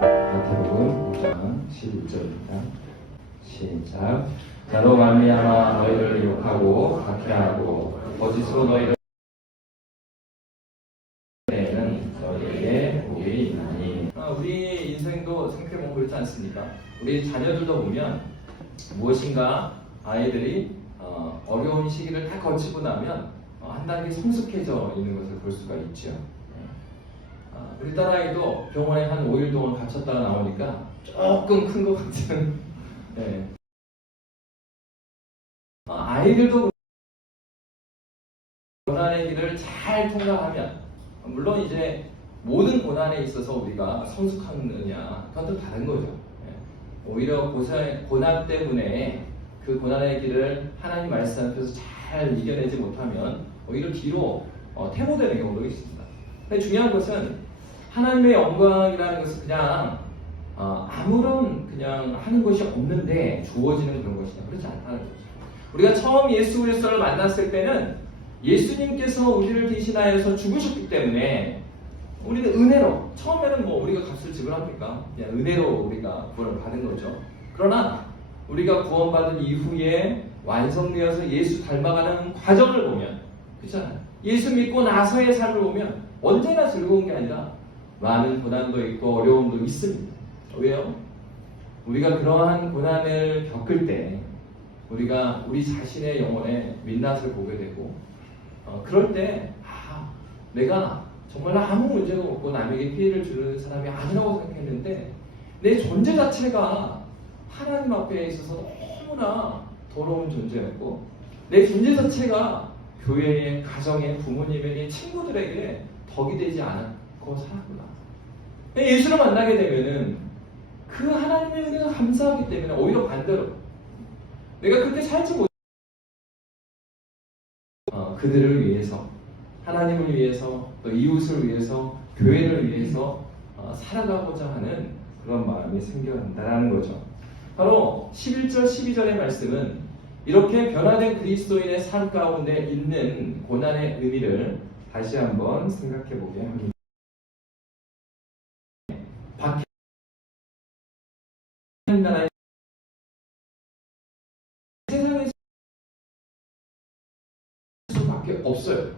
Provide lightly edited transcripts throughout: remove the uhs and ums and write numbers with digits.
마태복음 5장 11절입니다. 시작. 자로 말미암아 너희를 욕하고 박해하고 거짓으로 너희를 내는 너희에게 복이 있나니. 우리 인생도 생각해보면 그렇지 않습니까? 우리 자녀들도 보면 무엇인가 아이들이 어려운 시기를 다 거치고 나면 한 단계 성숙해져 있는 것을 볼 수가 있죠. 우리 딸아이도 병원에 한 5일 동안 갇혔다가 나오니까 조금 큰 것 같은. 네. 아이들도 고난의 길을 잘 통과하면, 물론 이제 모든 고난에 있어서 우리가 성숙하느냐 그건 또 다른 거죠. 오히려 고난 때문에 그 고난의 길을 하나님 말씀 앞에서 잘 이겨내지 못하면 오히려 뒤로 퇴보되는 경우도 있습니다. 근데 중요한 것은 하나님의 영광이라는 것은 그냥 아무런 그냥 하는 것이 없는데 주어지는 그런 것이냐, 그렇지 않다는 거죠. 우리가 처음 예수 그리스도를 만났을 때는 예수님께서 우리를 대신하여서 죽으셨기 때문에 우리는 은혜로, 처음에는 뭐 우리가 값을 지불합니까? 그냥 은혜로 우리가 구원을 받은 거죠. 그러나 우리가 구원받은 이후에 완성되어서 예수 닮아가는 과정을 보면, 그렇잖아요. 예수 믿고 나서의 삶을 보면 언제나 즐거운 게 아니라 많은 고난도 있고 어려움도 있습니다. 왜요? 우리가 그러한 고난을 겪을 때 우리가 우리 자신의 영혼에 민낯을 보게 되고, 그럴 때 내가 정말 아무 문제가 없고 남에게 피해를 주는 사람이 아니라고 생각했는데 내 존재 자체가 하나님 앞에 있어서 너무나 더러운 존재였고, 내 존재 자체가 교회에, 가정에, 부모님에게, 친구들에게 덕이 되지 않았고 살았구나. 예수를 만나게 되면은 그 하나님의 은혜가 감사하기 때문에 오히려 반대로 내가 그렇게 살지 못, 그들을 위해서, 하나님을 위해서, 또 이웃을 위해서, 교회를 위해서 살아가고자 하는 그런 마음이 생겨난다는 거죠. 바로 11절, 12절의 말씀은 이렇게 변화된 그리스도인의 삶 가운데 있는 고난의 의미를 다시 한번 생각해 보게 합니다. 하나님 나라의 세상에서 수밖에 없어요.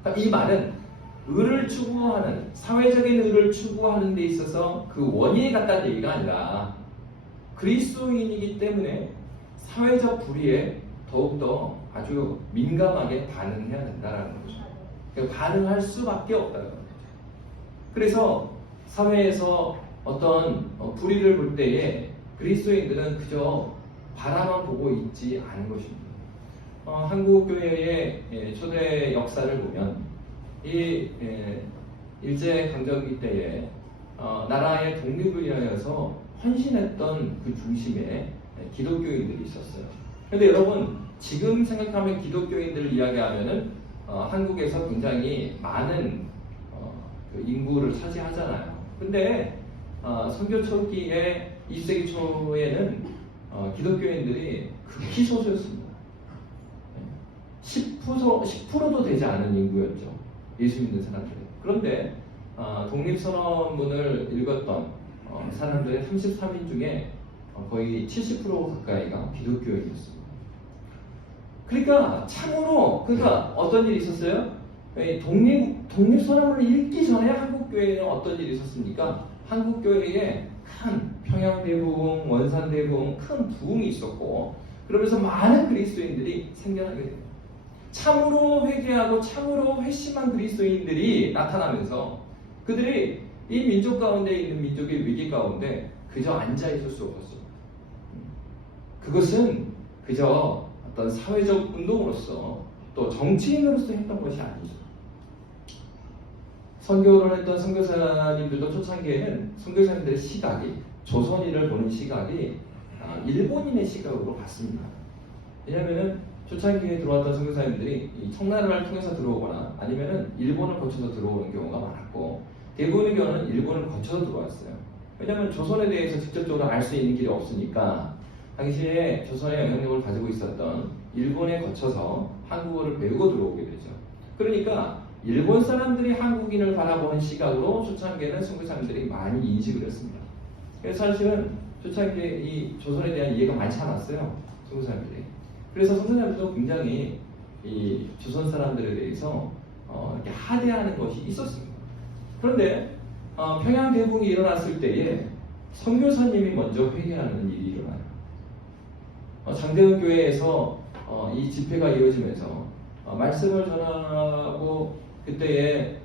그러니까 이 말은 의를 추구하는, 사회적인 의를 추구하는 데 있어서 그 원인이 같다는 얘기가 아니라 그리스도인이기 때문에 사회적 불의에 더욱더 아주 민감하게 반응해야 된다는 거죠. 그러니까 반응할 수밖에 없다는 거죠. 그래서 사회에서 어떤 불의를 볼 때에 그리스도인들은 그저 바라만 보고 있지 않은 것입니다. 한국교회의 초대 역사를 보면 이 일제강점기 때에 나라의 독립을 위하여서 헌신했던 그 중심에 기독교인들이 있었어요. 그런데 여러분, 지금 생각하면 기독교인들을 이야기하면은 한국에서 굉장히 많은 그 인구를 차지하잖아요. 근데 선교 초기에 20세기 초에는 기독교인들이 극히 소수였습니다. 10%도 되지 않은 인구였죠. 예수 믿는 사람들이. 그런데 독립선언문을 읽었던 사람들의 33인 중에 거의 70% 가까이가 기독교인이었습니다. 그러니까 참으로 어떤 일이 있었어요? 독립선언문을 읽기 전에 한국교회에는 어떤 일이 있었습니까? 한국교회에 큰 평양대부흥, 원산대부흥 큰 부흥이 있었고, 그러면서 많은 그리스도인들이 생겨나게 됩니다. 참으로 회개하고 참으로 회심한 그리스도인들이 나타나면서 그들이 이 민족 가운데 있는 민족의 위기 가운데 그저 앉아있을 수 없었습니다. 그것은 그저 어떤 사회적 운동으로서 또 정치인으로서 했던 것이 아니죠. 선교를 했던 선교사님들도 초창기에는 선교사님들의 시각이, 조선인을 보는 시각이 일본인의 시각으로 봤습니다. 왜냐하면 초창기에 들어왔던 선교사님들이 이 청나라를 통해서 들어오거나 아니면은 일본을 거쳐서 들어오는 경우가 많았고, 대부분의 경우는 일본을 거쳐서 들어왔어요. 왜냐하면 조선에 대해서 직접적으로 알 수 있는 길이 없으니까 당시에 조선의 영향력을 가지고 있었던 일본에 거쳐서 한국어를 배우고 들어오게 되죠. 그러니까 일본 사람들이 한국인을 바라보는 시각으로 초창기에는 선교사님들이 많이 인식을 했습니다. 그래서 사실은 초창기에 이 조선에 대한 이해가 많지 않았어요. 선교사님들이. 그래서 선교사님들도 굉장히 이 조선 사람들에 대해서 이렇게 하대하는 것이 있었습니다. 그런데 평양 대붕이 일어났을 때에 선교사님이 먼저 회개하는 일이 일어나요. 장대원 교회에서 이 집회가 이루어지면서 말씀을 전하고 그때에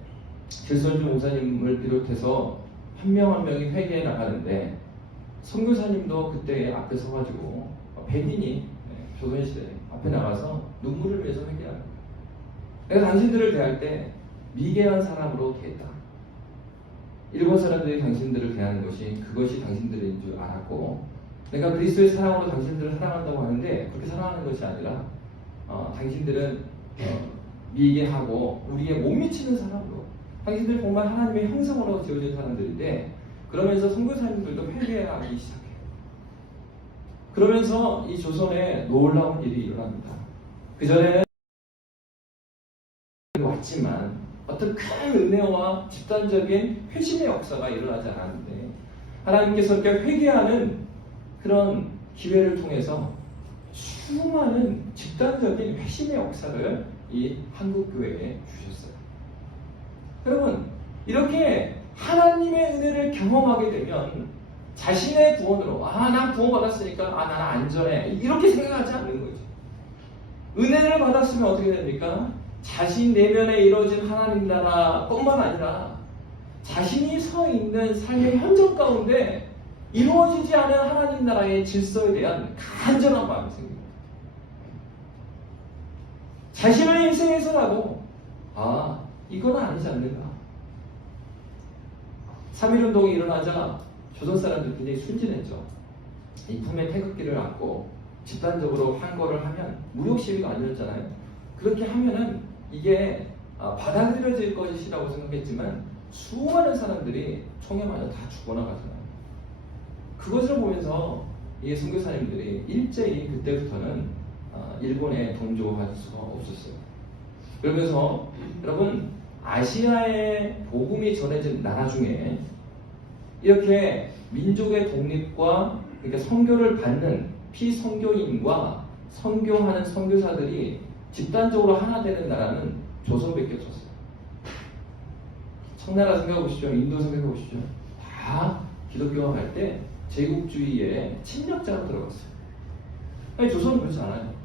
길선주 목사님을 비롯해서 한 명 한 명이 회개해 나가는데 선교사님도 그때 앞에 서가지고 백인이 조선시대 앞에 나가서 눈물을 흘려서 회개합니다. 내가 당신들을 대할 때 미개한 사람으로 대했다. 일본 사람들이 당신들을 대하는 것이 그것이 당신들인 줄 알았고 내가 그리스도의 사랑으로 당신들을 사랑한다고 하는데 그렇게 사랑하는 것이 아니라 당신들은 미개하고 우리에 못 미치는 사람으로 당신들 정말 하나님의 형상으로 지어진 사람들인데 그러면서 선교사님들도 회개하기 시작해요. 그러면서 이 조선에 놀라운 일이 일어납니다. 그전에는 왔지만 어떤 큰 은혜와 집단적인 회심의 역사가 일어나지 않았는데 하나님께서 이렇게 회개하는 그런 기회를 통해서 수많은 집단적인 회심의 역사를 이 한국교회에 주셨어요. 여러분, 이렇게 하나님의 은혜를 경험하게 되면 자신의 구원으로 난 구원받았으니까 나는 안전해 이렇게 생각하지 않는 거죠. 은혜를 받았으면 어떻게 됩니까? 자신 내면에 이루어진 하나님 나라뿐만 아니라 자신이 서 있는 삶의 현장 가운데 이루어지지 않은 하나님 나라의 질서에 대한 간절한 마음이 생깁니다. 자신의 인생에서라도 이건 아니지 않는가. 3.1운동이 일어나자 조선 사람들 굉장히 순진했죠. 이 품에 태극기를 안고 집단적으로 항거를 하면 무력 시위가 아니었잖아요. 그렇게 하면은 이게 받아들여질 것이라고 생각했지만 수많은 사람들이 총에 맞아 다 죽어나가잖아요. 그것을 보면서 이 선교사님들이 일제히 그때부터는 일본에 동조할 수가 없었어요. 그러면서 여러분 아시아의 복음이 전해진 나라 중에 이렇게 민족의 독립과 그러니까 선교를 받는 피선교인과 선교하는 선교사들이 집단적으로 하나 되는 나라는 조선밖에 없었어요. 청나라 생각해 보시죠. 인도 생각해 보시죠. 다 기독교가 갈 때 제국주의의 침략자로 들어갔어요. 아니, 조선은 그렇지 않아요.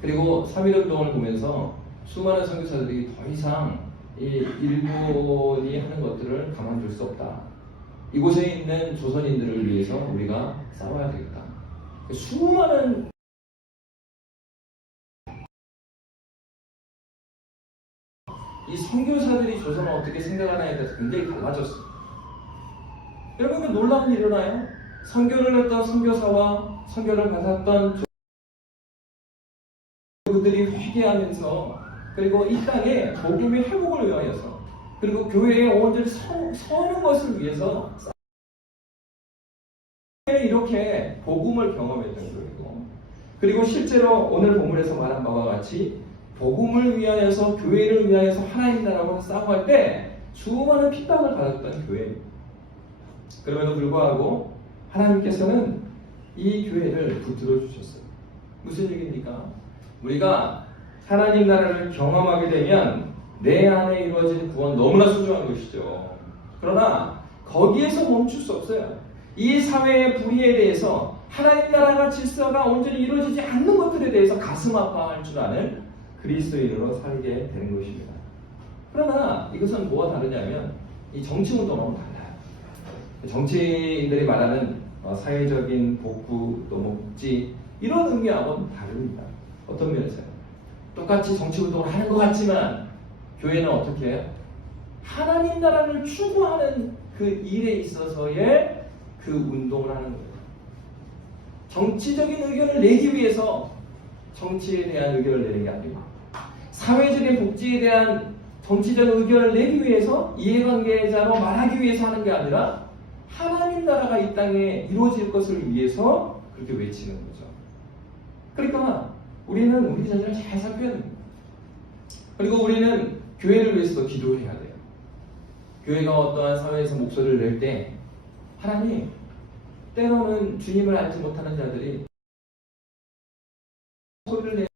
그리고 3.1운동을 보면서 수많은 선교사들이 더 이상 이 일본이 하는 것들을 가만둘 수 없다. 이곳에 있는 조선인들을 위해서 우리가 싸워야 되겠다. 수많은 이 선교사들이 조선을 어떻게 생각하냐에 대해서 굉장히 달라졌어요. 여러분, 그 놀라운 일이 일어나요. 선교를 했던 선교사와 선교를 받았던 그들이 회개하면서 그리고 이 땅에 복음의 회복을 위하여서 그리고 교회에 온전히 서는 것을 위해서 이렇게 복음을 경험했던 거예요. 그리고 실제로 오늘 본문에서 말한 바와 같이 복음을 위하여서 교회를 위하여서 하나님 나라로 싸워할 때 수많은 핍박을 받았던 교회입니다. 그럼에도 불구하고 하나님께서는 이 교회를 붙들어 주셨어요. 무슨 얘기입니까? 우리가 하나님 나라를 경험하게 되면 내 안에 이루어진 구원 너무나 소중한 것이죠. 그러나 거기에서 멈출 수 없어요. 이 사회의 불의에 대해서 하나님 나라가 질서가 온전히 이루어지지 않는 것들에 대해서 가슴 아파할 줄 아는 그리스도인으로 살게 되는 것입니다. 그러나 이것은 뭐와 다르냐면 이 정치운동하고는 달라요. 정치인들이 말하는 사회적인 복구, 또 복지 이런 의미하고는 다릅니다. 어떤 면에서요? 똑같이 정치운동을 하는 것 같지만 교회는 어떻게 해요? 하나님 나라를 추구하는 그 일에 있어서의 그 운동을 하는 거예요. 정치적인 의견을 내기 위해서 정치에 대한 의견을 내는 게 아니고 사회적인 복지에 대한 정치적 의견을 내기 위해서 이해관계자로 말하기 위해서 하는 게 아니라 하나님 나라가 이 땅에 이루어질 것을 위해서 그렇게 외치는 거죠. 그러니까 우리는 우리 자신을 잘 살펴야 됩니다. 그리고 우리는 교회를 위해서도 기도해야 돼요. 교회가 어떠한 사회에서 목소리를 낼 때 하나님, 때로는 주님을 알지 못하는 자들이 소리를 내.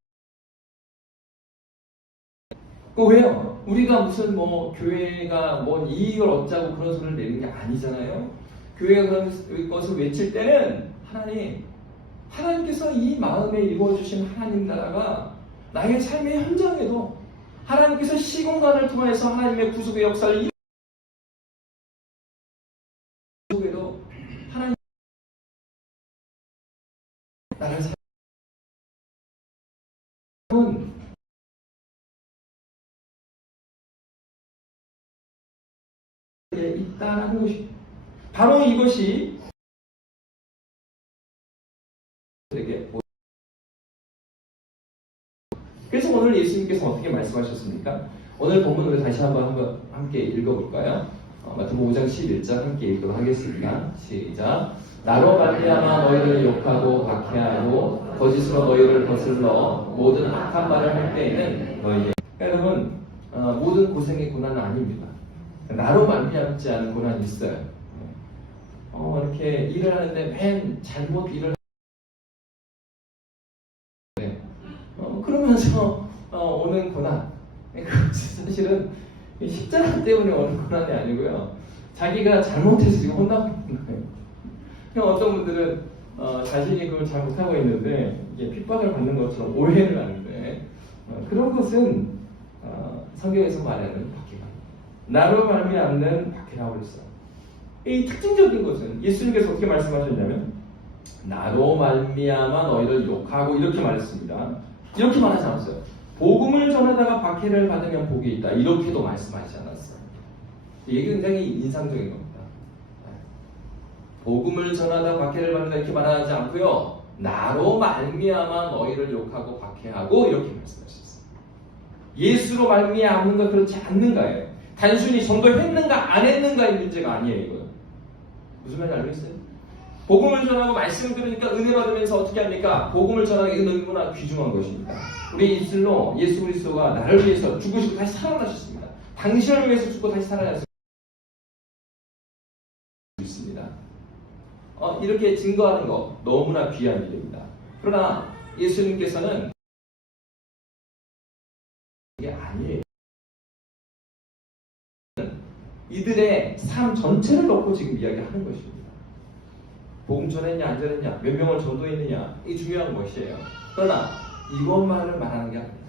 왜요? 우리가 무슨 교회가 이익을 얻자고 그런 소리를 내는 게 아니잖아요. 교회가 그런 것을 외칠 때는 하나님께서 이 마음에 이루어주신 하나님 나라가 나의 삶의 현장에도 하나님께서 시공간을 통해서 하나님의 구속의 역사를 속에도 하나님 나를 삶은 있다는 것이 바로 이것이 그래서 오늘 예수님께서 어떻게 말씀하셨습니까? 오늘 본문을 다시 한번 함께 읽어볼까요? 마태복음 5장 11절 함께 읽도록 하겠습니다. 시작. 나로 말미암아 너희를 욕하고 박해하고 거짓으로 너희를 거슬러 모든 악한 말을 할 때에는 너희에게 여러분 모든 고생의 고난은 아닙니다. 나로 말미암지 않은 고난이 있어요. 이렇게 일을 하는데 맨 잘못 일을 그러면서 오는 고난, 사실은 십자가 때문에 오는 고난이 아니고요, 자기가 잘못해서 지금 혼나고 있는 거예요. 그냥 어떤 분들은 자신이 그걸 잘못하고 있는데 이게 핍박을 받는 것처럼 오해를 하는데 그런 것은 성경에서 말하는 박해가 나로 말미암는 박해라고 했어요. 이 특징적인 것은 예수님께서 어떻게 말씀하셨냐면 나로 말미암아 너희를 욕하고 이렇게 말했습니다. 이렇게 말하지 않았어요. 복음을 전하다가 박해를 받으면 복이 있다. 이렇게도 말씀하지 않았어요. 이게 굉장히 인상적인 겁니다. 복음을 전하다가 박해를 받는다 이렇게 말하지 않고요. 나로 말미암아 너희를 욕하고 박해하고 이렇게 말씀하셨어요. 예수로 말미암는 것 그렇지 않는가예요. 단순히 전도했는가 안 했는가의 문제가 아니에요. 이거 무슨 말인지 알겠어요? 복음을 전하고 말씀을 들으니까 은혜 받으면서 어떻게 합니까? 복음을 전하기 너무나 귀중한 것입니다. 우리 입술로 예수 그리스도가 나를 위해서 죽으시고 다시 살아나셨습니다. 당신을 위해서 죽고 다시 살아나셨습니다. 이렇게 증거하는 거 너무나 귀한 일입니다. 그러나 예수님께서는 이게 아니에요. 이들의 삶 전체를 놓고 지금 이야기하는 것입니다. 복음 전했냐 안 전했냐, 몇 명을 전도했느냐, 이게 중요한 것이에요. 그러나 이것만을 말하는 게 아닙니다.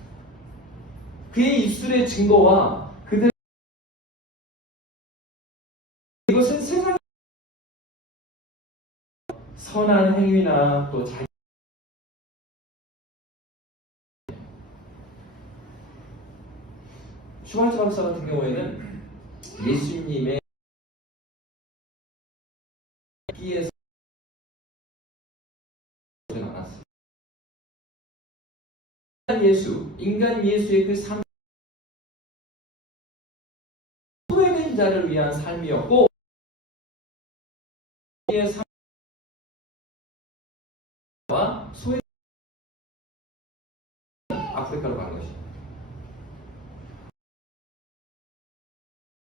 그의 입술의 증거와 그들의 이것은 세상 선한 행위나 또 자기 슈발츠 박사 같은 경우에는 예수님의 끼에서 인간 예수의 그 삶, 소외된 자를 위한 삶이었고, 의 삶과 소외 아프리카로 간 것입니다.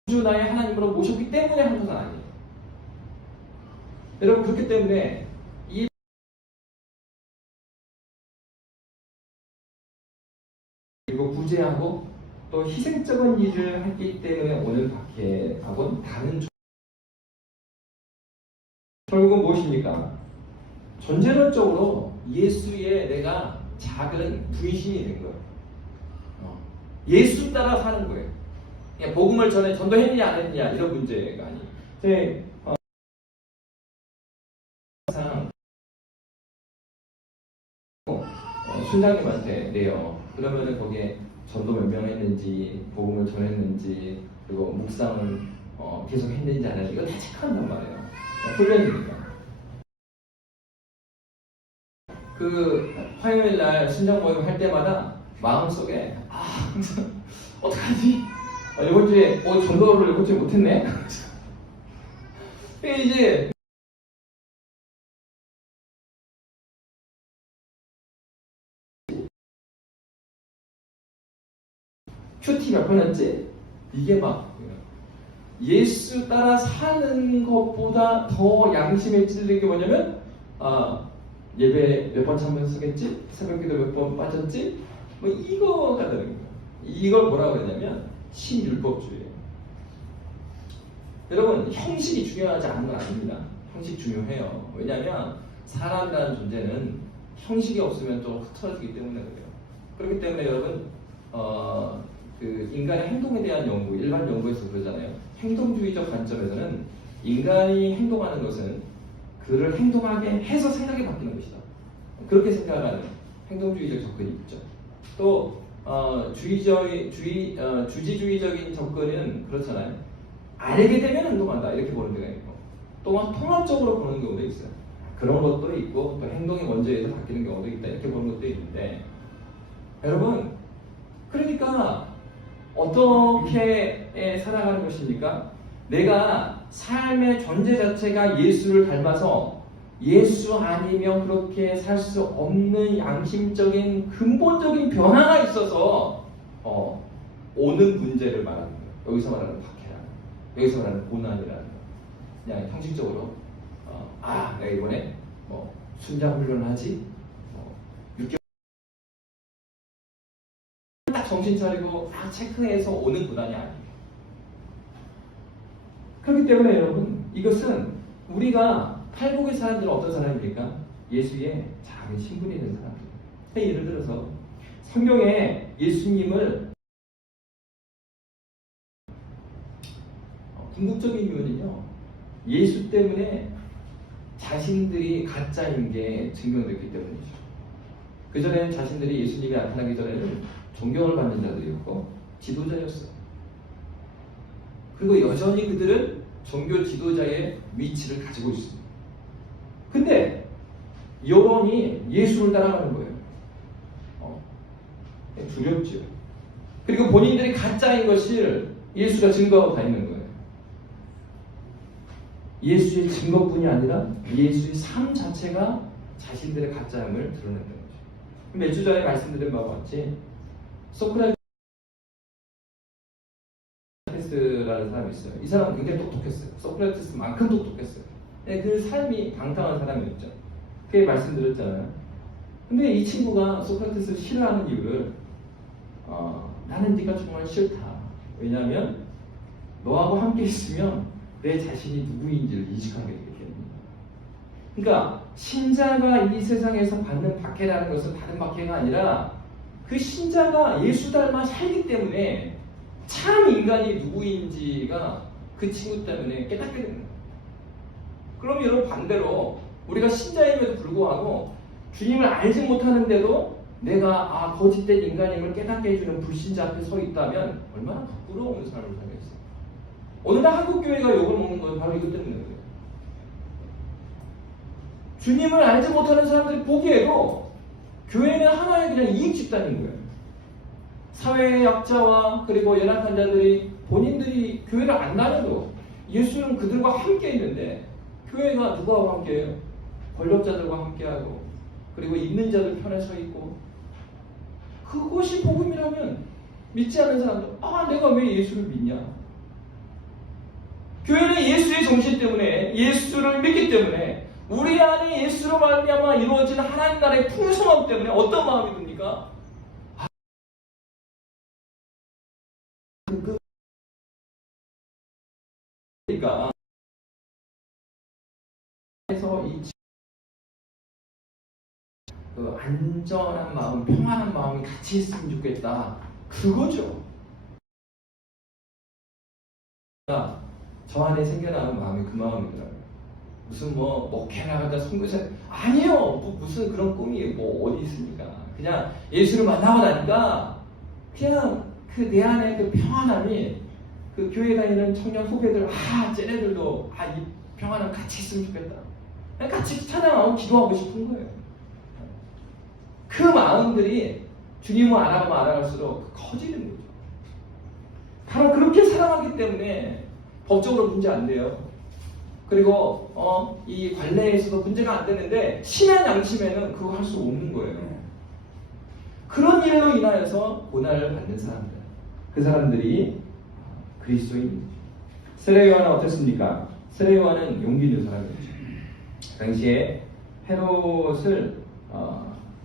주 나의 하나님으로 모셨기 때문에 한 것은 아니에요. 여러분 그렇기 때문에 이 그리고 구제하고 또 희생적인 일을 했기 때문에 오늘 박해하고는 다른 결국은 무엇입니까? 전제론적으로 예수의 내가 작은 분신이 된 거예요. 예수 따라 사는 거예요. 그냥 복음을 전에 전도했느냐 안 했느냐 이런 문제가 아니에요. 항상 순장님한테 내요. 그러면은 거기에 전도 몇 명 했는지, 복음을 전했는지, 그리고 묵상을 계속 했는지 안 했는지 이거 다 체크한단 말이에요. 훈련이니까. 그 화요일 날 순장 모임 할 때마다 마음속에 어떡하지? 이번 주에 전도를 이번 주에 못했네. 이제 큐티 몇 번이었지? 이게 막 예수 따라 사는 것보다 더 양심에 찔리는 게 뭐냐면 예배 몇 번 참석했지? 새벽기도 몇 번 빠졌지? 뭐 이거가 되는 거예요. 이걸 뭐라고 하냐면 신율법주의예요. 여러분 형식이 중요하지 않은 건 아닙니다. 형식 중요해요. 왜냐하면 사람이라는 존재는 형식이 없으면 좀 흐트러지기 때문에 그래요. 그렇기 때문에 여러분 그 인간의 행동에 대한 연구, 일반 연구에서 그러잖아요. 행동주의적 관점에서는 인간이 행동하는 것은 그를 행동하게 해서 생각이 바뀌는 것이다. 그렇게 생각하는 행동주의적 접근이 있죠. 또 주지주의적인 접근은 그렇잖아요. 알게 되면 행동한다 이렇게 보는 데가 있고 또한 통합적으로 보는 경우도 있어요. 그런 것도 있고 또 행동이 먼저 해서 바뀌는 경우도 있다 이렇게 보는 것도 있는데 여러분 그러니까 어떻게 살아가는 것입니까? 내가 삶의 존재 자체가 예수를 닮아서 예수 아니면 그렇게 살 수 없는 양심적인 근본적인 변화가 있어서 오는 문제를 말하는 거예요. 여기서 말하는 박해라는 거예요. 여기서 말하는 고난이라는 거예요. 그냥 형식적으로 내가 이번에 순장 훈련을 하지 6개월 딱 정신 차리고 딱 체크해서 오는 고난이 아니에요. 그렇기 때문에 여러분 이것은 우리가 탈북의 사람들은 어떤 사람입니까? 예수의 작은 신분이 있는 사람들. 예를 들어서 성경에 예수님을 궁극적인 이유는요. 예수 때문에 자신들이 가짜인 게 증명됐기 때문이죠. 그전에는 자신들이 예수님이 나타나기 전에는 존경을 받는 자들이었고 지도자였어요. 그리고 여전히 그들은 종교 지도자의 위치를 가지고 있습니다. 근데 여론이 예수를 따라가는 거예요. 두렵죠. 그리고 본인들이 가짜인 것을 예수가 증거하고 다니는 거예요. 예수의 증거뿐이 아니라 예수의 삶 자체가 자신들의 가짜임을 드러낸다는 거죠. 몇 주 전에 말씀드린 바와 같이 소크라테스라는 사람이 있어요. 이 사람은 굉장히 똑똑했어요. 소크라테스만큼 똑똑했어요. 그 삶이 방탕한 사람이었죠. 그게 말씀드렸잖아요. 근데 이 친구가 소크라테스를 싫어하는 이유를 나는 네가 정말 싫다. 왜냐하면 너하고 함께 있으면 내 자신이 누구인지를 인식하게 되기 때문이다. 그러니까 신자가 이 세상에서 받는 박해라는 것은 다른 박해가 아니라 그 신자가 예수 닮아 살기 때문에 참 인간이 누구인지가 그 친구 때문에 깨닫게 되는 거예요. 그럼 여러분 반대로 우리가 신자임에도 불구하고 주님을 알지 못하는데도 내가 거짓된 인간임을 깨닫게 해주는 불신자 앞에 서 있다면 얼마나 부끄러운 삶을 살겠어요. 오늘날 한국교회가 욕을 먹는 건 바로 이것 때문에 그래요. 주님을 알지 못하는 사람들이 보기에도 교회는 하나의 그냥 이익 집단인 거예요. 사회의 약자와 그리고 연약한 자들이 본인들이 교회를 안 다녀도 예수는 그들과 함께 있는데 교회가 누구와 함께해요? 권력자들과 함께하고 그리고 있는 자들 편에 서 있고 그것이 복음이라면 믿지 않는 사람들 내가 왜 예수를 믿냐? 교회는 예수의 정신 때문에 예수를 믿기 때문에 우리 안에 예수로 말미암아 이루어지는 하나님 나라의 풍성함 때문에 어떤 마음이 듭니까? 그러니까 그래서 그 안전한 마음, 평안한 마음이 같이 있으면 좋겠다. 그거죠. 저 안에 생겨나는 마음이 그 마음이더라고요. 무슨 목회 나간다 선교사 아니요. 무슨 그런 꿈이 어디 있습니까? 그냥 예수를 만나고 나니까 그냥 그 내 안에 그 평안함이 그 교회 다니는 청년 후배들 쟤네들도 이 평안함 같이 있으면 좋겠다. 그냥 같이 찬양하고 기도하고 싶은 거예요. 그 마음들이 주님을 알아가면 알아갈수록 커지는 거죠. 바로 그렇게 사랑하기 때문에 법적으로 문제 안 돼요. 그리고 이 관례에서도 문제가 안 되는데 신한 양심에는 그거 할 수 없는 거예요. 그런 일로 인하여서 고난을 받는 사람들. 그 사람들이 그리스도인이죠. 세례 요한은 어땠습니까? 세례 요한은 용기 있는 사람이었죠. 당시에 헤롯을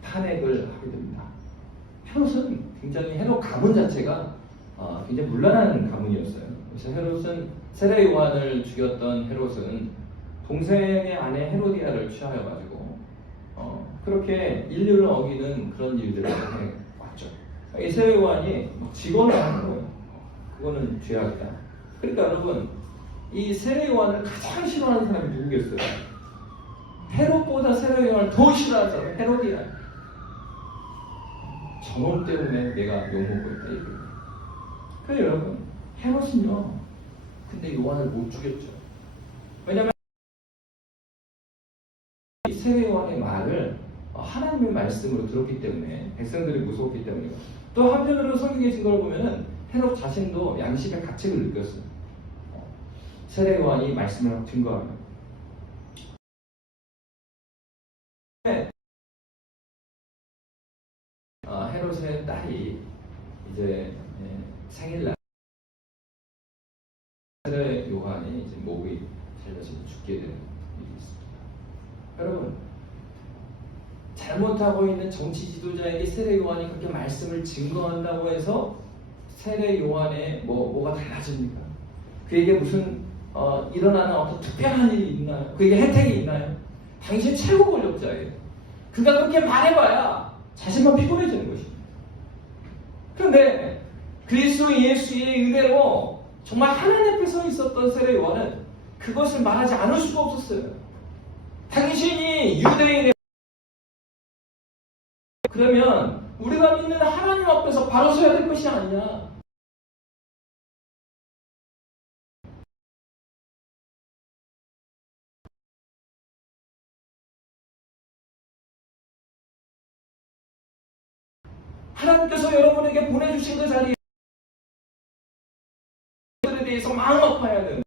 탄핵을 하게 됩니다. 헤롯은 굉장히 헤롯 가문 자체가 굉장히 문란한 가문이었어요. 그래서 헤롯은 세례 요한을 죽였던 헤롯은 동생의 아내 헤로디아를 취하여가지고 그렇게 인류를 어기는 그런 일들을 해왔죠. 이 세례 요한이 직언을 하는 거예요. 그거는 죄악이다. 그러니까 여러분, 이 세례 요한을 가장 싫어하는 사람이 누구겠어요? 헤롯보다 세례 요한을 더 싫어하는 사람은 헤로디아. 저놈 때문에 내가 욕먹고 있다 이거예요. 그래서 여러분, 헤롯은요, 근데 요한을 못 죽였죠. 왜냐하면 세례 요한의 말을 하나님의 말씀으로 들었기 때문에, 백성들이 무서웠기 때문에. 또 한편으로 성경의 증거를 보면은 헤롯 자신도 양심의 가책을 느꼈어요. 세례 요한이 말씀을 증거하면. 헤롯의 딸이 이제 생일날 세례 요한이 이제 목이 잘려서 죽게 되는 일이 있습니다. 여러분, 잘못하고 있는 정치 지도자에게 세례 요한이 그렇게 말씀을 증거한다고 해서 세례 요한의 뭐가 달라집니까? 그에게 무슨 일어나는 어떤 특별한 일이 있나요? 그에게 혜택이 있나요? 당신 최고 권력자예요. 그가 그렇게 말해봐야 자신만 피곤해지는 것입니다. 그런데 그리스도 예수의 은혜로 정말 하나님 앞에 서 있었던 세례 요한은 그것을 말하지 않을 수가 없었어요. 당신이 유대인의 그러면 우리가 믿는 하나님 앞에서 바로 서야 될 것이 아니냐. 하나님께서 여러분에게 보내주신 그 자리에 대해서 마음 아파야 되는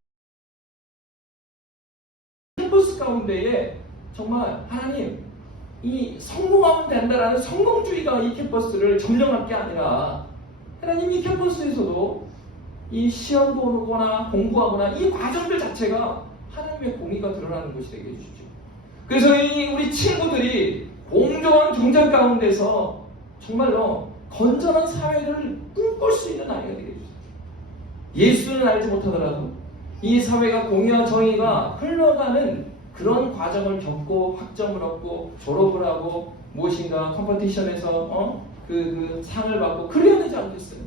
캠퍼스 가운데에 정말 하나님 이 성공하면 된다라는 성공주의가 이 캠퍼스를 점령할 게 아니라 하나님 이 캠퍼스에서도 이 시험 보거나 공부하거나 이 과정들 자체가 하나님의 공의가 드러나는 것이 되게 해주십시오. 그래서 우리 친구들이 공정한 경쟁 가운데서 정말로 건전한 사회를 꿈꿀 수 있는 아이가 되게 해주십시오. 예수는 알지 못하더라도 이 사회가 공의와 정의가 흘러가는 그런 과정을 겪고 학점을 얻고 졸업을 하고 무엇인가 컴퍼티션에서 그 상을 받고 그래야 되지 않겠어요?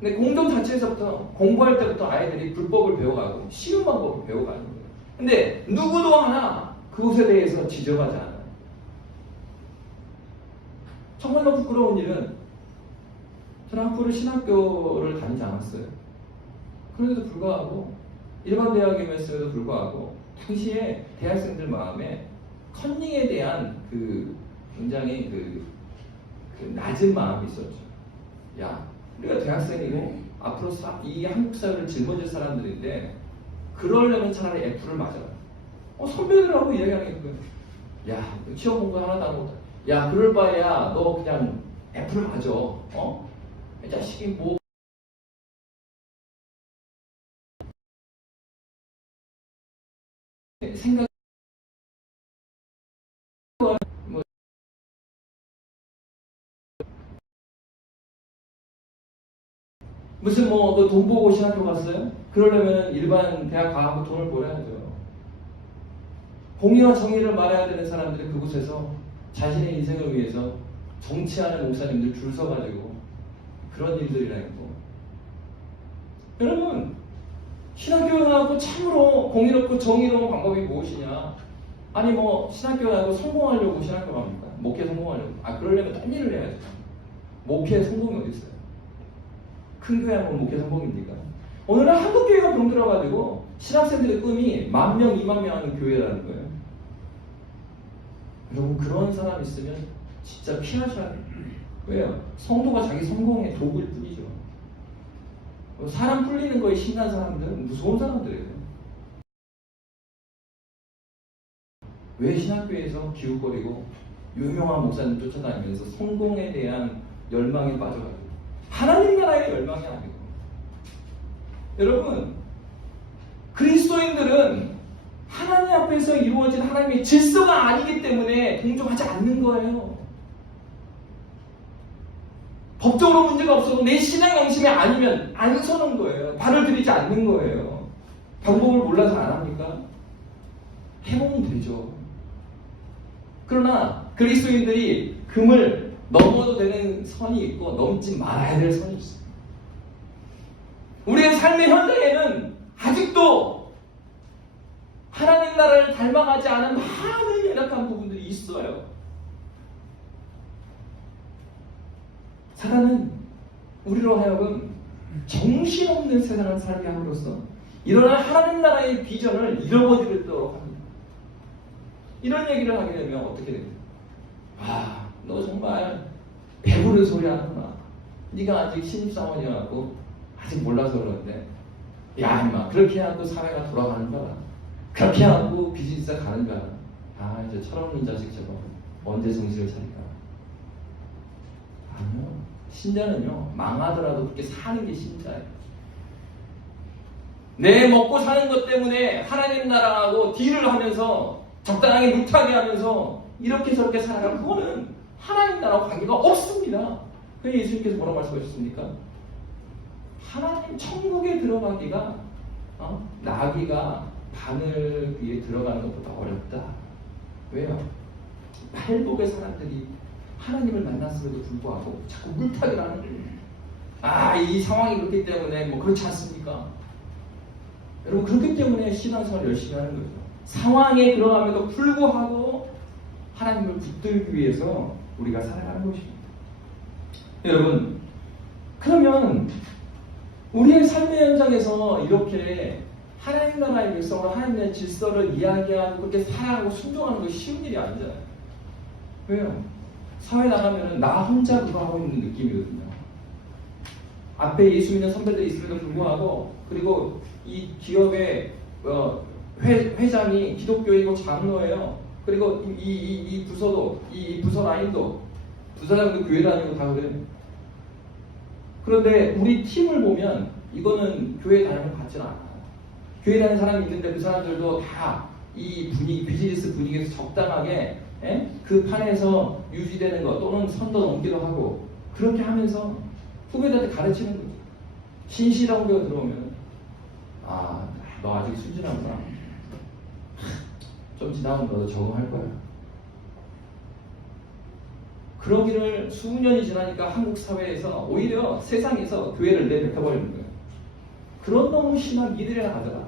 근데 공동 자체에서부터 공부할 때부터 아이들이 불법을 배워가고 쉬운 방법을 배워가는 거예요. 근데 누구도 하나 그것에 대해서 지적하지 않아요. 정말로 부끄러운 일은 저는 학교를 신학교를 다니지 않았어요. 그런데도 불구하고 일반 대학임에도 불구하고 당시에 대학생들 마음에 컨닝에 대한 굉장히 낮은 마음이 있었죠. 야, 우리가 대학생이고 앞으로 이 한국 사회를 짊어질 사람들인데 그러려면 차라리 F를 맞아라. 선배들하고 이야기하는 거예요. 야, 취업 공부 하나도 안 못해. 야, 그럴 바에야 너 그냥 F를 맞아. 이 자식이 뭐 생각 무슨 너 돈 보고 신학교 갔어요? 그러려면 일반 대학 가고 돈을 벌어야죠. 공의와 정의를 말해야 되는 사람들이 그곳에서 자신의 인생을 위해서 정치하는 목사님들 줄 서가지고 그런 일들이라는 거. 여러분, 신학교 나고 참으로 공의롭고 정의로운 방법이 무엇이냐? 아니 신학교 나고 성공하려고 신학교 갑니까? 목회 성공하려고. 그러려면 딴 일을 해야죠. 목회 성공이 어디 있어요? 큰 교회 하면 목회 성공입니까? 오늘은 한국 교회가 병들어가지고 신학생들의 꿈이 10,000명, 20,000명 하는 교회라는 거예요. 여러분, 그런 사람 있으면 진짜 피하셔야 돼요. 왜요? 성도가 자기 성공의 도구일 뿐이죠. 사람 풀리는 거에 신난 사람들은 무서운 사람들이에요. 왜 신학교에서 기웃거리고 유명한 목사님 쫓아다니면서 성공에 대한 열망에 빠져가지고 하나님 나라의 열망이 아니고. 여러분, 그리스도인들은 하나님 앞에서 이루어진 하나님의 질서가 아니기 때문에 동조하지 않는 거예요. 법적으로 문제가 없어도 내 신앙 양심이 아니면 안 서는 거예요. 발을 들이지 않는 거예요. 방법을 몰라서 안 합니까? 해보면 되죠. 그러나 그리스도인들이 금을 넘어도 되는 선이 있고 넘지 말아야 될 선이 있어요. 우리의 삶의 현장에는 아직도 하나님 나라를 닮아가지 않은 많은 연약한 부분들이 있어요. 사단은 우리로 하여금 정신없는 세상을 살게 함으로써 일어날 하나님 나라의 비전을 잃어버리도록 합니다. 이런 얘기를 하게 되면 어떻게 됩니까? 아, 너 정말 배부른 소리 하는구나. 네가 아직 신입사원이어갖고 아직 몰라서 그러는데, 야 임마, 그렇게 해갖고 사회가 돌아가는 거야. 그렇게 해갖고 비즈니스가 가는 거야. 아, 이제 철없는 자식처럼 언제 정신을 차릴까? 아니요. 신자는요, 망하더라도 그렇게 사는 게 신자예요. 내 먹고 사는 것 때문에 하나님 나라하고 딜을 하면서 적당하게 못하게 하면서 이렇게 저렇게 살아가면 그거는 하나님 나라와 관계가 없습니다. 그래서 예수님께서 뭐라고 말씀하셨습니까? 하나님 천국에 들어가기가 나귀가 바늘 위에 들어가는 것보다 어렵다. 왜요? 팔복의 사람들이 하나님을 만났음에도 불구하고 자꾸 물타기를 하는 거예요. 아, 이 상황이 그렇기 때문에 뭐 그렇지 않습니까? 여러분, 그렇기 때문에 신앙생활을 열심히 하는 거죠. 상황에 들어감에도 불구하고 하나님을 붙들기 위해서 우리가 살아가는 것입니다. 여러분, 그러면 우리의 삶의 현장에서 이렇게 하나님 나라의 백성과 하나님의 질서를 이야기하고 그렇게 살아가고 순종하는 것이 쉬운 일이 아니잖아요. 왜요? 사회 나가면 나 혼자 그거 하고 있는 느낌이거든요. 앞에 예수 믿는 선배들이 있음에도 불구하고, 그리고 이 기업의 회장이 기독교이고 장로예요. 그리고 이 부서도, 이 부서 라인도, 부사장도 교회 다니고 다 그래요. 그런데 우리 팀을 보면 이거는 교회 다니는 것 같지는 않아요. 교회 다니는 사람이 있는데 그 사람들도 다 이 분위기, 비즈니스 분위기에서 적당하게 그 판에서 유지되는 것 또는 선도 넘기도 하고 그렇게 하면서 후배들한테 가르치는 거죠. 신실한 후배가 들어오면 아, 너 아직 순진하구나. 좀 지나면 너도 적응할 거야. 그러기를 수년이 지나니까 한국 사회에서 오히려 세상에서 교회를 내뱉어버리는 거예요. 그런 너무 심한 미래를 하더라.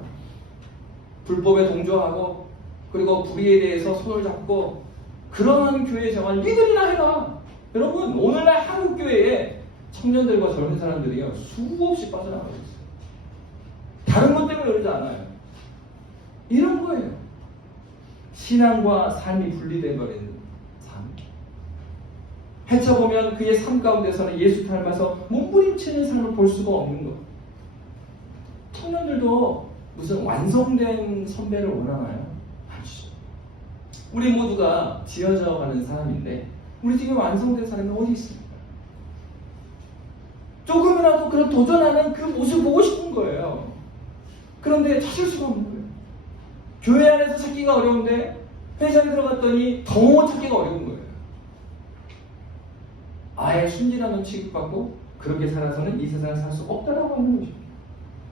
불법에 동조하고 그리고 불의에 대해서 손을 잡고 그러한 교회 생활 니들이나 해라. 여러분, 오늘날 한국 교회에 청년들과 젊은 사람들이요 수없이 빠져나가고 있어요. 다른 것 때문에 그러지 않아요. 이런 거예요. 신앙과 삶이 분리된 버리는 삶. 헤쳐보면 그의 삶 가운데서는 예수 닮아서 몸부림치는 삶을 볼 수가 없는 것. 청년들도 무슨 완성된 선배를 원하나요? 아니죠. 우리 모두가 지어져 가는 사람인데 우리 중에 완성된 사람이 어디 있습니까? 조금이라도 그런 도전하는 그 모습을 보고 싶은 거예요. 그런데 찾을 수가 없는 거예요. 교회 안에서 찾기가 어려운데 회사에 들어갔더니 더 찾기가 어려운 거예요. 아예 순진한 취급받고 그렇게 살아서는 이 세상을 살 수 없다라고 하는 것입니다.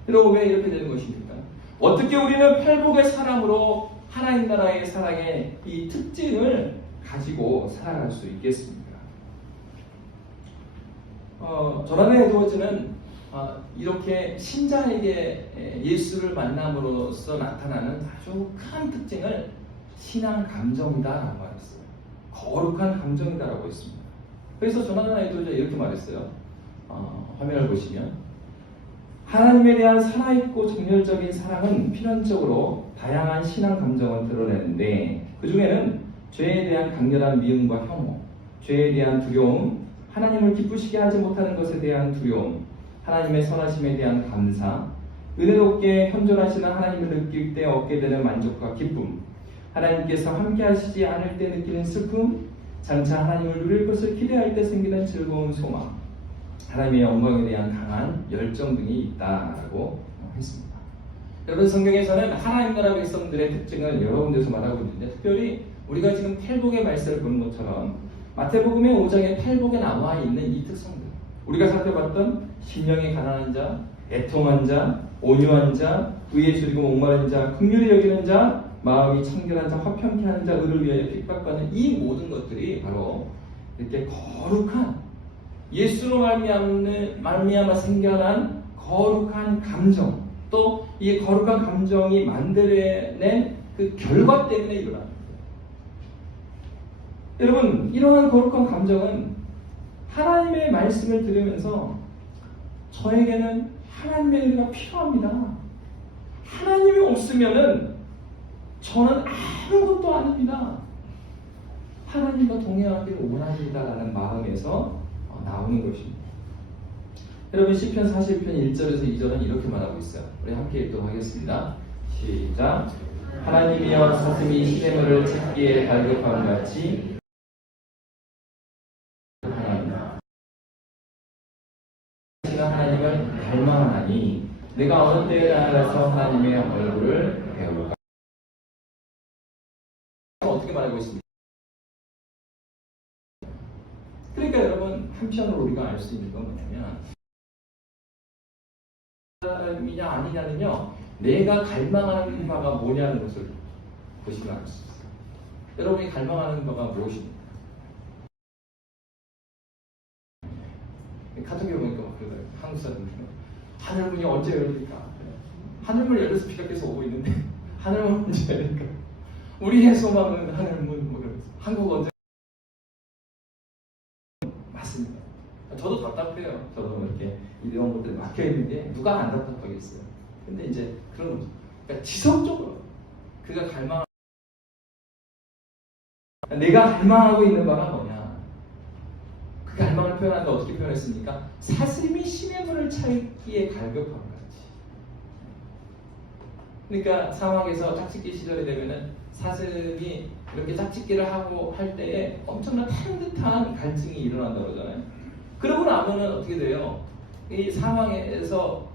여러분, 왜 이렇게 되는 것입니까? 어떻게 우리는 팔복의 사람으로 하나님 나라의 사랑의 이 특징을 가지고 살아갈 수 있겠습니까? 저란의 에드워즈는 이렇게 신자에게 예수를 만남으로써 나타나는 아주 큰 특징을 신앙 감정이다라고 말했어요. 거룩한 감정이다라고 했습니다. 그래서 저란의 에드워즈가 이렇게 말했어요. 화면을 보시면 하나님에 대한 살아있고 정열적인 사랑은 필연적으로 다양한 신앙 감정을 드러내는데 그 중에는 죄에 대한 강렬한 미움과 혐오, 죄에 대한 두려움, 하나님을 기쁘시게 하지 못하는 것에 대한 두려움, 하나님의 선하심에 대한 감사, 은혜롭게 현존하시는 하나님을 느낄 때 얻게 되는 만족과 기쁨, 하나님께서 함께 하시지 않을 때 느끼는 슬픔, 장차 하나님을 누릴 것을 기대할 때 생기는 즐거운 소망, 하나님의 영광에 대한 강한 열정 등이 있다라고 했습니다. 여러분, 성경에서는 하나님 나라 백성들의 특징을 여러 군데서 말하고 있는데, 특별히 우리가 지금 팔복의 말씀을 보는 것처럼 마태복음의 5장에 팔복에 나와 있는 이 특성들, 우리가 살펴봤던 심령이 가난한 자, 애통한 자, 온유한 자, 의에 줄이고 목마른 자, 긍휼히 여기는 자, 마음이 청결한 자, 화평케 하는 자, 의를 위하여 핍박받는 이 모든 것들이 바로 이렇게 거룩한, 예수로 말미암아 생겨난 거룩한 감정, 또 이 거룩한 감정이 만들어낸 그 결과 때문에 일어납니다. 여러분, 이러한 거룩한 감정은 하나님의 말씀을 들으면서 저에게는 하나님의 은혜가 필요합니다. 하나님이 없으면은 저는 아무것도 아닙니다. 하나님과 동행하기를 원합니다라는 마음에서 나오는 것입니다. 여러분, 시편 41편 1절에서 2절은 이렇게 말하고 있어요. 우리 함께 읽도록 하겠습니다. 시작. 하나님이여, 사슴이 시냇물을 찾기에 갈급함 같이 하나님을 갈망하니 내가 어느 때에 나아가서 하나님의 얼굴을 배울까? 어떻게 말하고 있습니까? 그러니까 여러분, 한편으로 우리가 알 수 있는 건 뭐냐면, 사람이냐 아니냐는요, 내가 갈망하는 바가 뭐냐는 것을 보시면 알 수 있어요. 여러분이 갈망하는 바가 무엇입니까? 카톡에 보니까 막 그러더라고요. 한국 사람들 중에 하늘문이 언제 열릴까? 하늘문 열려서 비가 계속 오고 있는데 하늘문 언제 열릴까? 우리의 소망은 하늘문, 뭐 그러면서 한국 언제? 맞습니다. 저도 답답해요. 저도 이렇게 이런 것들이 막혀 있는데 누가 안 답답하겠어요. 근데 이제 그런 거죠. 그러니까 지속적으로 그가 내가 갈망하고 있는 바가 뭐냐? 그 갈망을 표현하는데 어떻게 표현했습니까? 사슴이 시냇물을 찾기에 갈급함 같이. 그러니까 사막에서 짝짓기 시절이 되면은 사슴이 이렇게 짝짓기를 하고 할 때에 엄청난 탄 갈증이 일어난다고 그러잖아요. 그러고 나면은 어떻게 돼요? 이 사막에서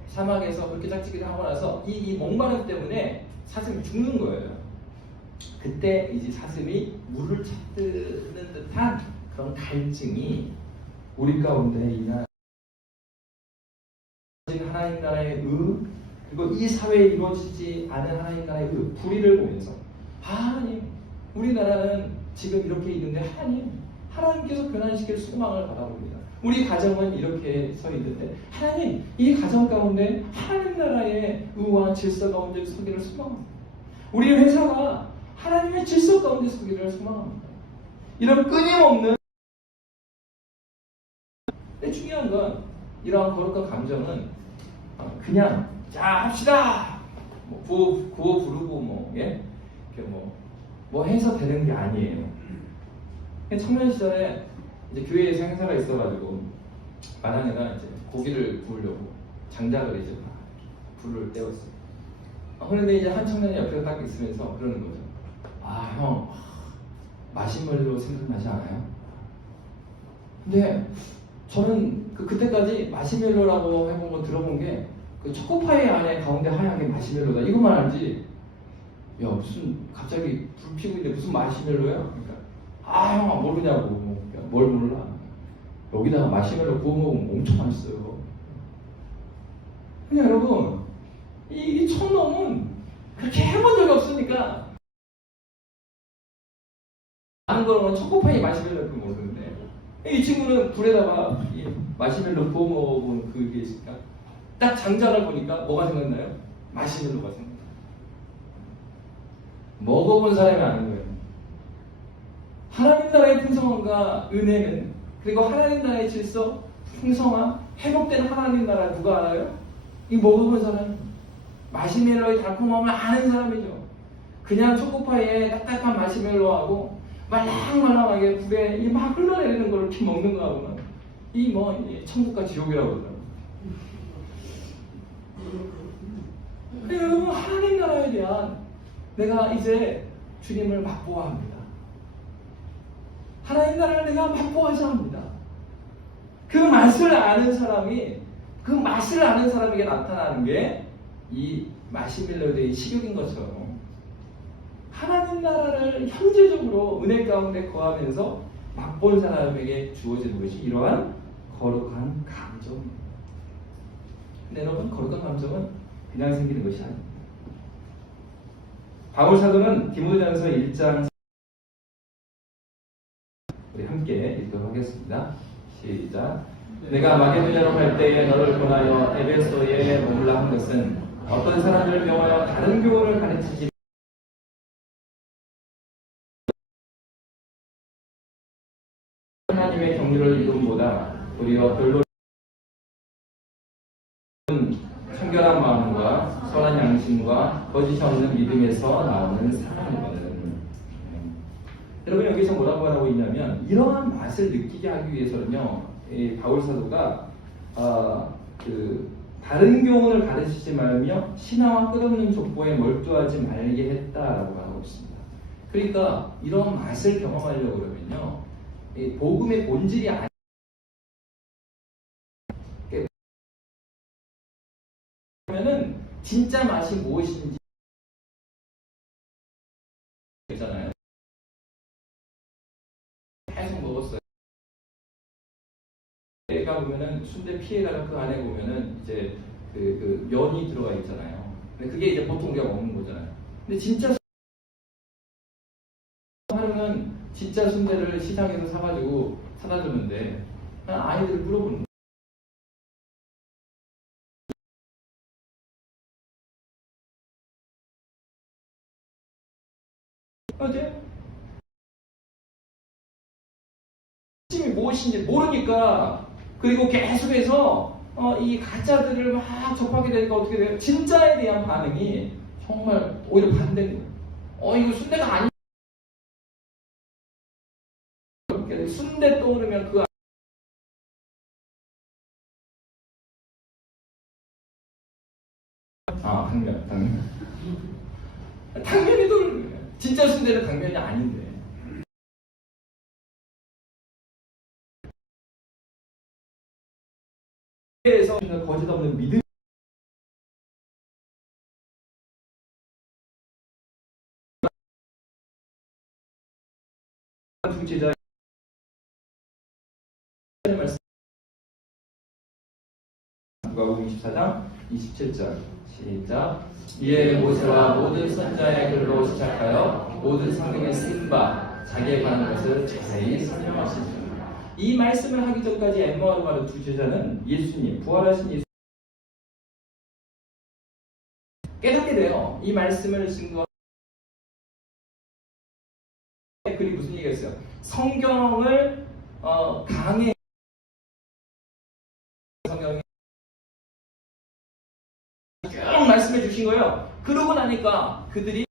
그렇게 짝짓기를 하고 나서 이 목마름 때문에 사슴이 죽는 거예요. 그때 이제 사슴이 물을 찾는 듯한 그런 갈증이 우리 가운데 이나 하나님 나라의 그리고 이 사회에 이루어지지 않은 하나님 나라의 불의를 보면서, 하나님, 우리나라는 지금 이렇게 있는데 하나님께서 변화시킬 소망을 바라봅니다. 우리 가정은 이렇게 서 있는데 하나님, 이 가정 가운데 하나님 나라의 의와 질서 가운데 서기를 소망합니다. 우리 회사가 하나님의 질서 가운데 서기를 소망합니다. 이런 끊임없는, 근데 중요한 건 이러한 거룩한 감정은 그냥 자 합시다 구호 부르고 뭐 해서 되는 게 아니에요. 청년 시절에 이제 교회에서 행사가 있어가지고 마당에다 이제 고기를 구우려고 장작을 이제 막 불을 떼웠어요. 그런데 이제 한 청년이 옆에 딱 있으면서 그러는 거죠. 아, 형, 마시멜로 생각나지 않아요? 근데 저는 그때까지 마시멜로라고 해본 거 들어본 게 그 초코파이 안에 가운데 하얀 게 마시멜로다 이것만 알지. 야, 무슨 갑자기 불 피고 있는데 무슨 마시멜로야? 그러니까 아, 형 모르냐고. 뭘 몰라. 여기다가 마시멜로 구워 먹으면 엄청 맛있어요. 근데 여러분, 이 촌놈은 그렇게 해본 적이 없으니까 아는 거는 초코파이 마시멜로를 모르는데, 이 친구는 불에다가 이 마시멜로 구워 먹어본 그게 있으니까 딱 장작을 보니까 뭐가 생각나요? 마시멜로가 생각나요. 먹어본 사람이 아는 거예요. 하나님 나라의 풍성함과 은혜는, 그리고 하나님 나라의 질서, 풍성함, 회복된 하나님 나라 누가 알아요? 이 먹어본 사람이, 마시멜로의 달콤함을 아는 사람이죠. 그냥 초코파이에 딱딱한 마시멜로하고 말랑말랑하게 불에 막 흘러내리는 걸 이렇게 먹는 거하고는 이 천국과 지옥이라고 그러더라고요. 여러분, 하나님 나라에 대한 내가 이제 주님을 맛보아 합니다. 하나님 나라를 내가 맛보아자 합니다. 그 맛을 아는 사람이, 그 맛을 아는 사람에게 나타나는 게 이 마시멜로데이 식욕인 것처럼 하나님 나라를 현재적으로 은혜 가운데 거하면서 맛본 사람에게 주어지는 것이 이러한 거룩한 감정입니다. 근데 여러분, 거룩한 감정은 그냥 생기는 것이 아닙니다. 바울 사도는 디모데전서 1장, 우리 함께 읽도록 하겠습니다. 시작. 내가 마게도냐로 갈 때에 너를 보내어 에베소에 머물라 한 것은 어떤 사람들을 명하여 다른 교훈을 가르치지 하나님의 경륜을 이룸보다 도리어 별로 청결한 마음과 선한 양심과 거짓이 없는 믿음에서 나오는 사랑이거든. 여러분, 여기서 뭐라고 하고 있냐면, 이러한 맛을 느끼게 하기 위해서는요, 이 바울 사도가 다른 교훈을 가르치지 말며 신화와 끝없는 족보에 몰두하지 말게 했다라고 하고 있습니다. 그러니까 이런 맛을 경험하려고 그러면요, 이 복음의 본질이 아니면은 진짜 맛이 무엇인지 있잖아요. 계속 먹었어요. 내가 보면은 순대 피에다가 그 안에 보면은 이제 그 면이 들어가 있잖아요. 근데 그게 이제 보통 우리가 먹는 거잖아요. 근데 진짜 하루는 진짜 순대를 시장에서 사가지고 사다 줬는데 아이들을 물어보는 거예요. 어제 핵심이 무엇인지 모르니까, 그리고 계속해서 이 가짜들을 막 접하게 되니까 어떻게 돼요? 진짜에 대한 반응이 정말 오히려 반대인 거예요. 이거 순대가 아니. 순대 떠오르면 그 당면이 떠오르는 거예요. 진짜 순대는 당면이 아닌데. 에서 거짓 없는 믿음. 중재자 말씀. 누가복음 24장 27절 시작. 이에 모세와 모든 선자의 글로 시작하여 모든 성경에 쓴 바 자기에 관한 것을 자세히 설명하시니, 이 말씀을 하기 전까지 엠마오로 가는 두 제자는 예수님, 부활하신 예수 깨닫게 돼요. 이 말씀을 증거. 글이 무슨 얘기가 있어요? 성경을 강해. 성경이 쭉 말씀해 주신 거예요. 그러고 나니까 그들이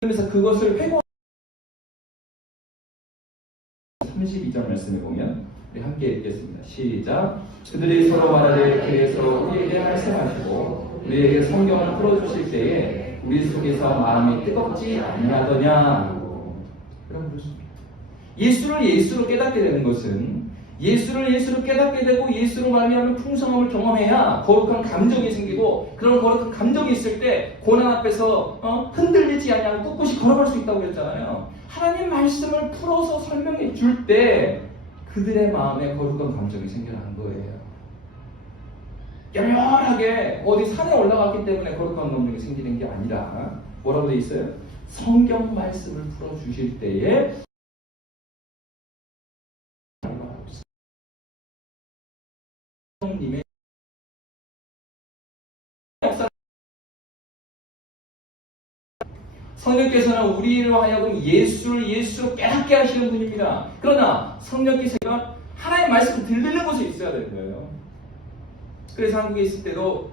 그래서 그것을 회고. 32절 말씀에 보면 우리 함께 읽겠습니다. 시작. 그들이 서로 말하되 그에서 우리에게 말씀하시고 우리에게 성경을 풀어주실 때에 우리 속에서 마음이 뜨겁지 아니하더냐. 여러분, 예수를 예수로 깨닫게 되는 것은, 예수를 예수로 깨닫게 되고 예수로 말미암은 풍성함을 경험해야 거룩한 감정이 생기고, 그런 거룩한 감정이 있을 때 고난 앞에서 흔들리지 않고 꿋꿋이 걸어갈 수 있다고 했잖아요. 하나님 말씀을 풀어서 설명해 줄 때 그들의 마음에 거룩한 감정이 생겨나는 거예요. 열렬하게 어디 산에 올라갔기 때문에 거룩한 감정이 생기는 게 아니라 뭐라고 되어 있어요? 성경 말씀을 풀어주실 때에 성령님의 성령께서는 우리로 하여금 예수를 예수로 깨닫게 하시는 분입니다. 그러나 성령께서가 하나님의 말씀을 들리는 곳에 있어야 되는 거예요. 그래서 한국에 있을 때도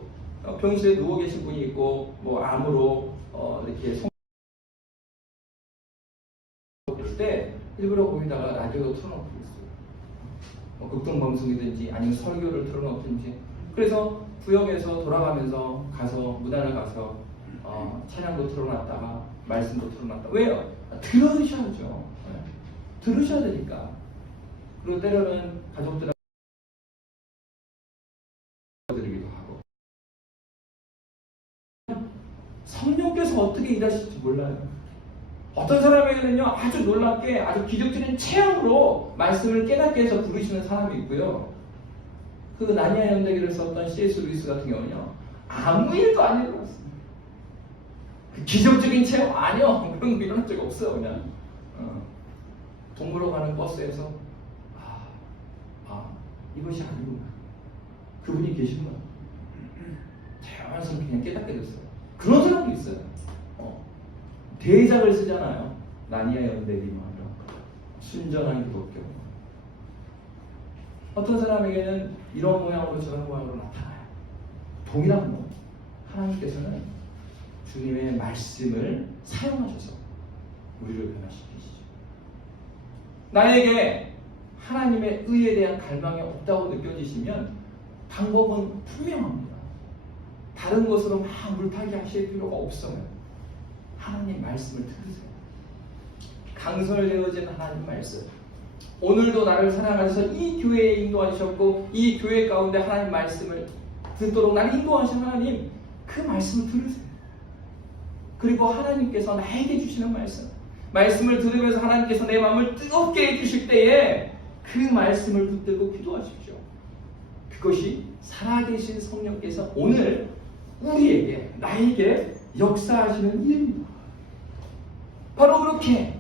병실에 누워 계신 분이 있고 암으로 이렇게 있을 때 일부러 거기다가 라디오도 틀어놓고 있어요. 극동 방송이든지 아니면 설교를 틀어놓든지. 그래서 구역에서 돌아가면서 무단을 가서 찬양도 틀어놨다가 말씀도 틀어놨다. 왜요? 들으셔야죠. 들으셔야 되니까. 그리고 때로는 가족들하고 드리기도 하고 성령께서 어떻게 일하실지 몰라요. 어떤 사람에게는요 아주 놀랍게 아주 기적적인 체험으로 말씀을 깨닫게 해서 부르시는 사람이 있고요. 그 나니아 연대기를 썼던 C.S. 루이스 같은 경우는요 아무 일도 안 일어났어요. 기적적인 체험 아니요 그런 거 일어난 적 없어요. 그냥 동물로 가는 버스에서 이것이 아니구나. 그분이 계신 거야. 자연스럽게 그냥 깨닫게 됐어요. 그런 사람도 있어요. 대작을 쓰잖아요. 나니아 연대기 순전한 기독교. 어떤 사람에게는 이런 모양으로 저런 모양으로 나타나요. 동일한 모. 하나님께서는 주님의 말씀을 사용하셔서 우리를 변화시키시죠. 나에게 하나님의 의에 대한 갈망이 없다고 느껴지시면 방법은 분명합니다. 다른 것으로 막 물타기 하실 필요가 없어요. 하나님 말씀을 들으세요. 강설되어진 하나님 말씀. 오늘도 나를 사랑하셔서 이 교회에 인도하셨고 이 교회 가운데 하나님 말씀을 듣도록 나를 인도하신 하나님, 그 말씀을 들으세요. 그리고 하나님께서 나에게 주시는 말씀을 들으면서 하나님께서 내 마음을 뜨겁게 해주실 때에 그 말씀을 붙들고 기도하십시오. 그것이 살아계신 성령께서 오늘 우리에게, 나에게 역사하시는 일입니다. 바로 그렇게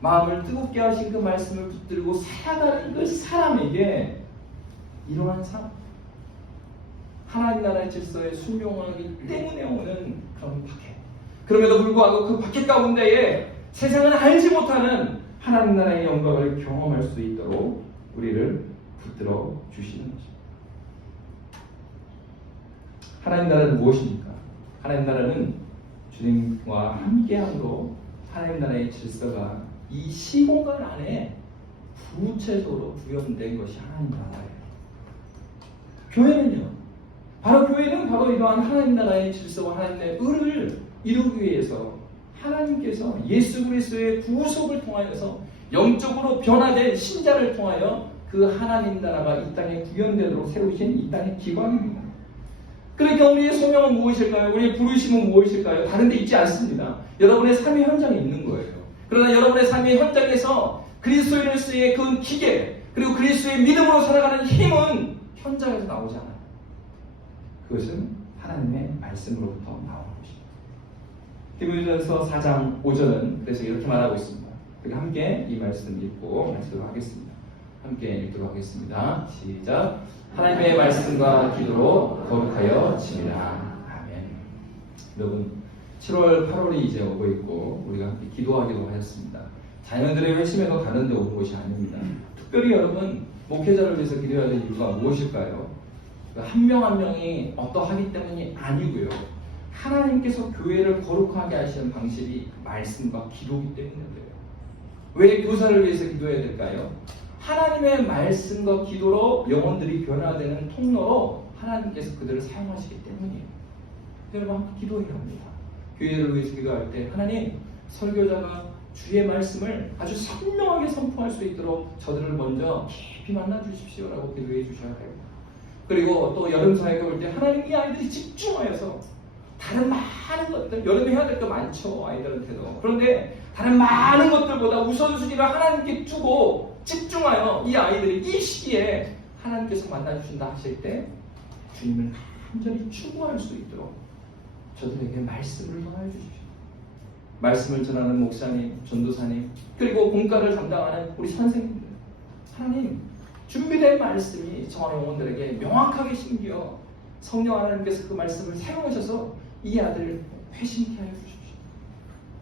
마음을 뜨겁게 하신 그 말씀을 붙들고 살아가는 그 사람에게 이러한 삶, 하나님 나라의 질서에 순종하기 때문에 오는 그런 박해. 그럼에도 불구하고 그 박해 가운데에 세상은 알지 못하는 하나님 나라의 영광을 경험할 수 있도록 우리를 붙들어 주시는 것입니다. 하나님 나라는 무엇입니까? 하나님 나라는 주님과 함께함으로 하나님 나라의 질서가 이 시공간 안에 구체적으로 구현된 것이 하나님 나라예요. 교회는요, 교회는 바로 이러한 하나님 나라의 질서와 하나님의 의를 이루기 위해서 하나님께서 예수 그리스도의 구속을 통하여서 영적으로 변화된 신자를 통하여 그 하나님 나라가 이 땅에 구현되도록 세우신 이 땅의 기관입니다. 그러니까 우리의 소명은 무엇일까요? 우리의 부르심은 무엇일까요? 다른 데 있지 않습니다. 여러분의 삶의 현장에 있는 거예요. 그러나 여러분의 삶의 현장에서 그리스도인으로서의 그 기계, 그리고 그리스도의 믿음으로 살아가는 힘은 현장에서 나오지 않아요. 그것은 하나님의 말씀으로부터 나오는 것입니다. 히브리서서 4장 5절은 그래서 이렇게 말하고 있습니다. 그리고 함께 이 말씀 읽고 마치도록 하겠습니다. 함께 읽도록 하겠습니다. 시작. 하나님의 말씀과 기도로 거룩하여 지니라. 아멘. 여러분, 7월, 8월이 이제 오고 있고 우리가 함께 기도하기도 하였습니다. 자녀들의 회심에도 다른 데 오는 것이 아닙니다. 특별히 여러분, 목회자를 위해서 기도해야 될 이유가 무엇일까요? 한 명 한 명이 어떠하기 때문이 아니고요. 하나님께서 교회를 거룩하게 하시는 방식이 말씀과 기도이기 때문에 그래요. 왜 교사를 위해서 기도해야 될까요? 하나님의 말씀과 기도로 영혼들이 변화되는 통로로 하나님께서 그들을 사용하시기 때문이에요. 여러분, 함께 기도해야 합니다. 교회를 위해서 기도할 때 하나님, 설교자가 주의 말씀을 아주 선명하게 선포할 수 있도록 저들을 먼저 깊이 만나 주십시오라고 기도해 주셔야 돼요. 그리고 또 여름 사역에 올 때 하나님, 이 아이들이 집중하여서 다른 많은 것들, 여름에 해야 될 거 많죠, 아이들한테도. 그런데 다른 많은 것들보다 우선순위를 하나님께 두고 집중하여 이 아이들이 이 시기에 하나님께서 만나주신다 하실 때 주님을 간절히 추구할 수 있도록 저들에게 말씀을 전하여 주십시오. 말씀을 전하는 목사님, 전도사님, 그리고 공과를 담당하는 우리 선생님들, 하나님, 준비된 말씀이 저와 영혼들에게 명확하게 심겨 성령 하나님께서 그 말씀을 사용하셔서 이 아들을 회심케 하여 주십시오.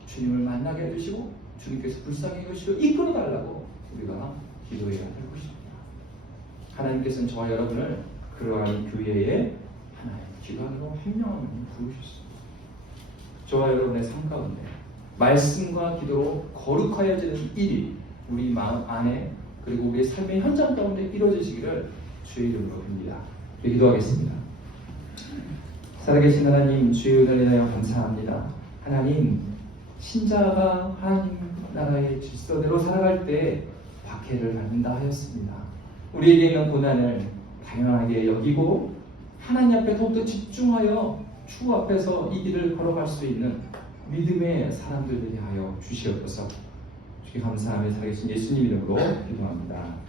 주님을 만나게 해주시고 주님께서 불쌍히 해주시고 이끌어달라고 우리가 기도해야 할 것입니다. 하나님께서는 저와 여러분을 그러한 교회의 하나의 기관으로 한 명 한 명 부르셨습니다. 저와 여러분의 삶 가운데 말씀과 기도로 거룩하여지는 일이 우리 마음 안에 그리고 우리의 삶의 현장 가운데 이루어지시기를 주의 이름으로 빕니다. 기도하겠습니다. 살아계신 하나님, 주의 은혜를 인하여 감사합니다. 하나님, 신자가 하나님 나라의 질서대로 살아갈 때 박해를 받는다 하였습니다. 우리에게 있는 고난을 당연하게 여기고 하나님 앞에 더욱더 집중하여 주 앞에서 이 길을 걸어갈 수 있는 믿음의 사람들 되게 하여 주시옵소서. 주께 감사하며 살아계신 예수님 이름으로 기도합니다.